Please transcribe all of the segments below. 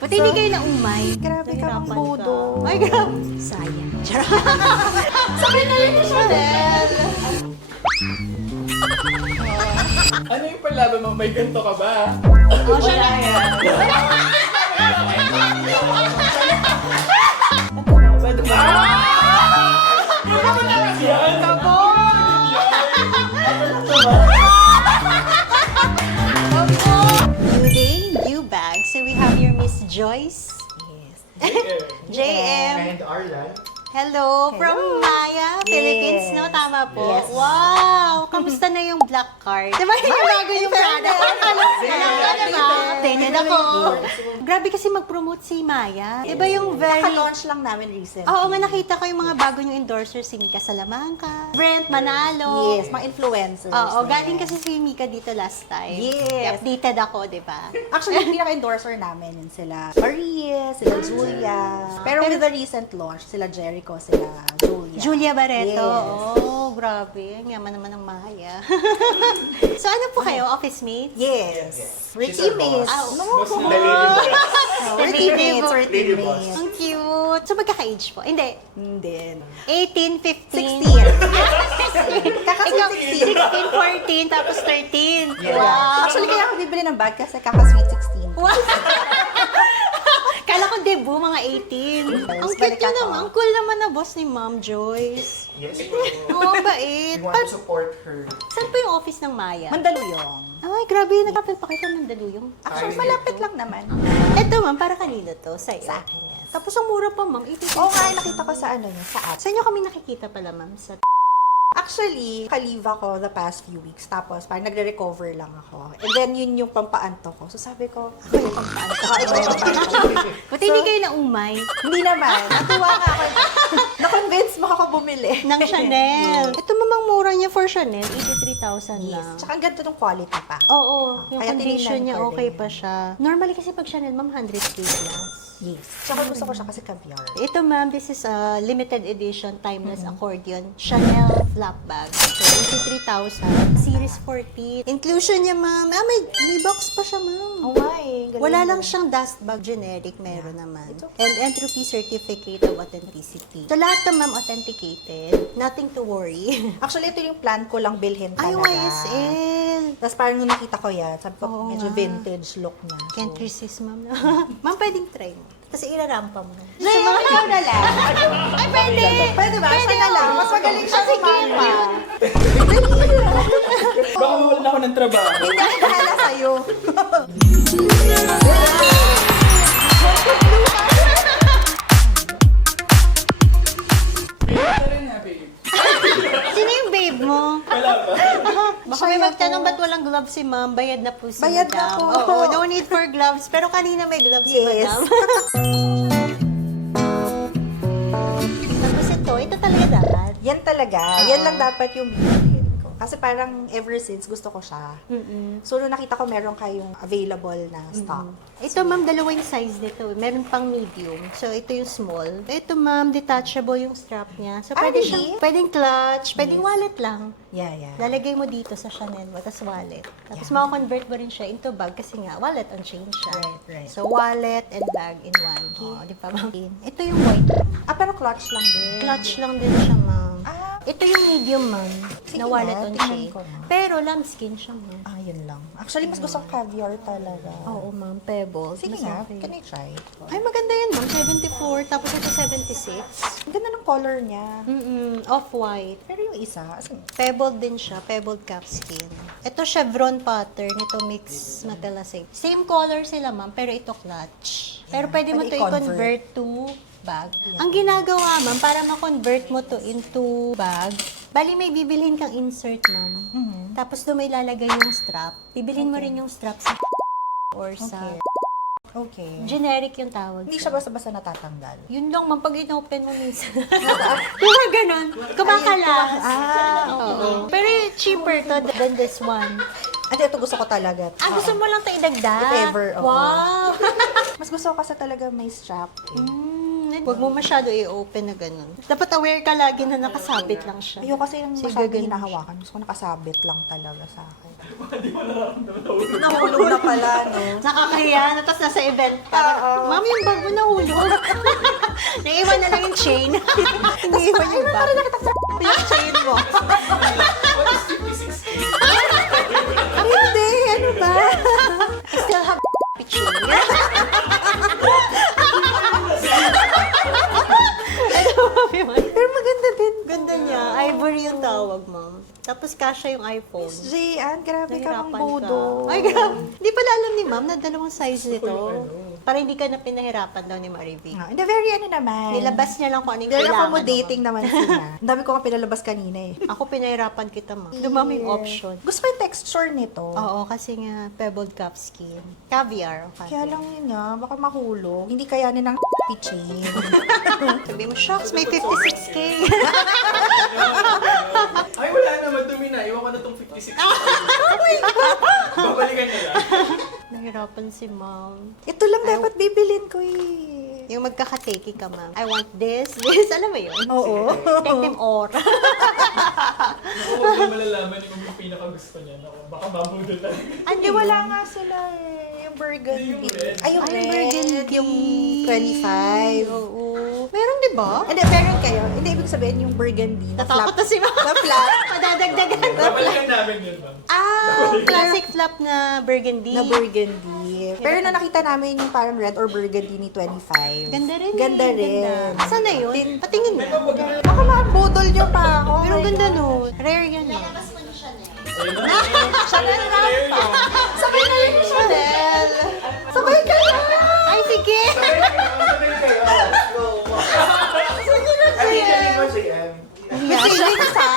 Buti hindi kayo naumay. Grabe ka Nahirapan mang bodo. Ay, grabe. Sayang. Sabi na rin ni Chanel. Ano yung palaban mo? May ganito ka ba? Oh, siya na. Pwede ba? Yan! New day, new bag. So we have your Miss Joyce. JM. And Arlan. Hello, from Maya, Philippines, no? Tama po? Yes. Wow! Kamusta na yung black card? Diba yung bago yung product? Diba? Updated ako. Grabe kasi mag-promote si Maya. Diba yung very... Naka-launch lang namin recently. Oo nga, nakita ko yung mga bago yung endorsers, si Mika Salamanca, Brent Manalo. Yes, mga influencers. Oo, galing kasi si Mika dito last time. Yes. Updated ako, diba? Actually, yung pinaka-endorser namin yun sila Maria, sila Julia. Pero with the recent launch, sila Jericho, sila Julia. Julia Barreto. Yes. Oh, grabe. Ang yaman naman ng Maya. So, ano po kayo? Office mates? Yes. We're She's our teammates. boss. No, Boss ng Lady Boss. we're teammates. We're Lady Boss. teammates. Ang cute. So, magkaka-age po? Hindi. Hindi. 18, 15. 16. Kakasweet Ikaw, 16. 16, 14, tapos 13. Yeah. Wow. Actually, kaya ako bibili ng bag kasi kakasweet 16. Wow. Kala ko debut, mga 18. Ang cute balik nyo ako. naman. Ang cool naman na boss ni Ma'am Joyce. Yes. Oo, ang bait. We want to support her. Saan po yung office ng Maya? Mandaluyong. Ay, grabe. Nagkapit pa kayo sa Mandaluyong. Actually, malapit lang naman. Ito, ma'am, para kanino to? Sa'yo? Sa akin, yes. Tapos ang mura pa, ma'am. 83. Oo nga, nakita ko sa ano yun, sa app. Saan nyo kami nakikita pala, ma'am? Sa... Actually, ka-leave ako the past few weeks. Tapos, parang nagre-recover lang ako. And then, yun yung pampaanto ko. So, sabi ko, ako yung pampaanto ko. Ikaw yung pampaanto ko. Buti hindi kayo naumay Hindi naman. Natuwa nga ako. Na-convince mo ako bumili. ng Chanel. Ito, mamang mura niya for Chanel. 83,000 Yes. lang. Tsaka ang ganda ng quality pa. Oo, yung Kaya condition tinignan niya ko okay rin. pa siya. Normally kasi pag Chanel, ma'am, 100K plus. Yes. Tsaka gusto ko siya kasi caviar. Ito, ma'am, this is a limited edition timeless accordion Chanel flap bag. So, 83,000. Series 14. Inclusion niya, ma'am. May box pa siya, ma'am. Oh my. Galing Wala lang galing. siyang dust bag generic, meron naman. It's okay. And entropy certificate of authenticity. So, lahat ng ma'am authenticated. Nothing to worry. Actually, ito yung plan ko lang bilhin Ay, talaga. YSL. Tapos parang nung nakita ko yan, sabi ko, Oo medyo nga. vintage look na. Can't resist, ma'am. Ma'am, pwedeng try mo. Kasi irarampa mo. So, mga ikaw na lang. Ay, pwede! Pwede ba? Siya na lang. Mas magaling siya Sige, kumama. Baka mawalan ako ng trabaho. Hindi ako bahala sa'yo. Ito rin ha, babe. Sino yung babe mo? Wala ba? Baka may magtanong ba't walang gloves si ma'am? Bayad na po si Bayad na madam. po. Oo, no need for gloves. Pero kanina may gloves si Yes. madam. Tapos ito talaga dapat. Yan talaga. Yan lang dapat yung bibilhin ko. Kasi parang ever since gusto ko siya. So, nung nakita ko meron kayong available na stock. Ito ma'am, dalawa yung size nito. Meron pang medium. So ito yung small. Ito ma'am, detachable yung strap niya. So pwede really? siyang, pwedeng clutch, pwedeng wallet lang. Yeah, yeah. Lalagay mo dito sa Chanel mo, tapos wallet. Tapos makakonvert mo rin siya into bag kasi nga, wallet on chain siya. Right. So wallet and bag in one. Oh, di pa ma'am? Ito yung white. Ah, pero clutch lang din. Clutch lang din siya ma'am. Ah, Ito yung medium ma'am, Sige na wallet nga, on tingnan chain. ko nga. Pero lambskin siya ma'am. ah, yun lang. Actually, mas gusto ko caviar talaga. Oo ma'am, pebbles. Sige Mas nga, okay. can I try? Ay, maganda yan, ma'am. 74, tapos ito 76. Ang ganda ng color niya. Off-white. Pero yung isa, as in, Pebbled din siya, pebbled calfskin. Ito chevron pattern, ito mix matelassay. Same color sila, ma'am, pero ito clutch. Pero pwede mo Pwede to i-convert to bag. Ang ginagawa, ma'am, para ma-convert mo to into bag, bali may bibilhin kang insert, ma'am. Tapos doon may lalagay yung strap. Bibilhin mo rin yung strap sa or sa... okay. Generic yung tawag. Hindi siya basta-basta natatanggal. Yun lang, ma'am, pag inopen mo minsan. Yung mga ganun. Kumakalas. Oo. Pero cheaper to than this one. Ate, ito gusto ko talaga. Gusto mo lang ito idagdag? If ever, oo. Wow! Mas gusto ko kasi talaga may strap. ganun. Huwag mo masyado i-open na ganun. Dapat aware ka lagi na nakasabit lang siya. Ayoko kasi yung Sige, masyadong ganun hinahawakan. Gusto ko nakasabit lang talaga sa akin. Hindi mo nararamdaman na ulo. Nahulog na pala, no? Nakakahiya na, tapos nasa event ka. Mami, yung bag mo nahulog. Naiwan na lang yung chain. Naiwan yung bag. Yung chain mo. What is 56K? Hindi, ano ba? I still have chain. Pero maganda din. Ganda niya. Ivory yung tawag, ma'am. Tapos kasha yung iPhone. Jian, grabe ka ng Nahirapan bodo. ka. Ay, grabe. Hindi pala alam ni ma'am na dalawang size nito. Para hindi ka na pinahirapan daw ni Marivic. Hindi, very ano naman. Nilabas niya lang kung ano yung Very kailangan. accommodating naman sila. Ang dami ko nga pinalabas kanina eh. Ako pinahirapan kita, ma'am. Dumami yung option. Gusto ko yung texture nito. Oo, kasi nga pebbled calf skin. Caviar. Kaya lang yun nga, baka mahulog. Hindi kayanin ng chain. Sabi mo, shucks, may 56K. Ay, wala na. Madumi na. Iwan ko na tong 56K. Babalikan na lang. Nahirapan si ma'am. Ito lang dapat bibilin ko eh. Yung magkakateki ka, ma'am. I want this. Alam mo yun? Oo. Take them all. Ako, huwag mo malalaman yung pinakagusto niya. Ako, baka mabudol lang. Hindi, wala nga sila eh. Yung burgundy. Yung red. Ay, yung Ay, red. burgundy. Yung 25. Oo. Meron, di ba? Hindi, meron kayo. Hindi, ibig sabihin yung burgundy. Na Natakot na flap. si ma'am. Na flap. Padadagdagan. Babalikan namin yun, ma'am. Classic flap na burgundy. Na burgundy. Pero na nakita namin yung parang red or burgundy ni 25. Ganda rin. Ganda eh. rin. Ganda. Saan na yun? Patingin May nga. mapagkakita. Baka makabudol nyo pa ako. Pero Oh my ganda God. no. Rare yan. eh. Ayun na. Chanel na. Sabay na rin yung Chanel. Sabay ka na. Ay, sige! Sabay kayo. Sige na, Ay, Chanel. galing mo, JM. May feelings ha.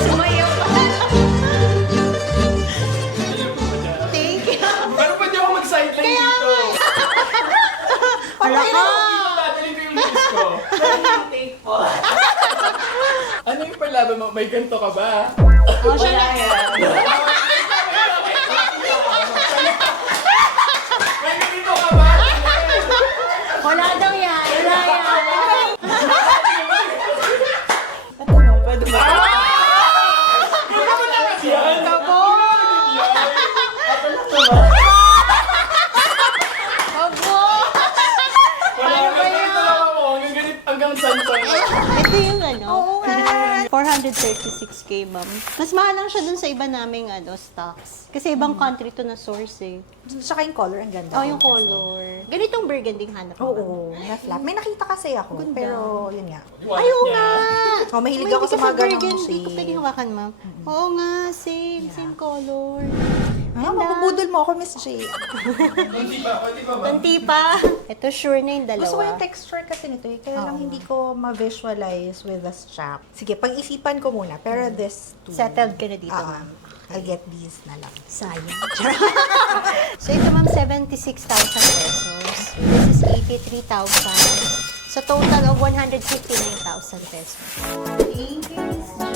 Sumayaw ka. Thank you. Pero pwede ako mag-sideline dito. Hala ka. Dadalhin ko yung lips ko. Ano yung palaban mo? May ganito ka ba? Oh, siya na. May ganito ka ba? Wala daw yan. Wala yan. Pwede ba? Ano mo lang yan? Ako. Opo. Wala ka ganito lang ako. Hanggang sansan. Ito yung ano. Oo nga. 436K, ma'am. Mas mahal lang siya dun sa iba naming stocks. Kasi ibang country to na source eh. Tsaka yung color, ang ganda. Oh, yung color. Ganitong burgundy ang hanap mo. Oo, na flap. May nakita kasi ako. Ganda. Pero, yun nga. Ayaw nga! Oh, mahilig May ako hindi sa mga kasi ganong burgundy. Hindi ko shade. pwede hawakan, ma'am. Oo nga, same color. Ah, mabubudol mo ako, Miss J. Kunti pa ba? Tanti pa. Ito sure na yung dalawa. Gusto ko yung texture kasi nito eh. Kaya lang hindi ko ma-visualize with the strap. Sige, pag-isipan ko muna. Pero this two. Settled ka na dito, Ah, ma'am. I'll get these na lang. Sayang. So ito, ma'am, 76,000 pesos. This is 83,000. So total of 159,000 pesos. Thank you, Miss J.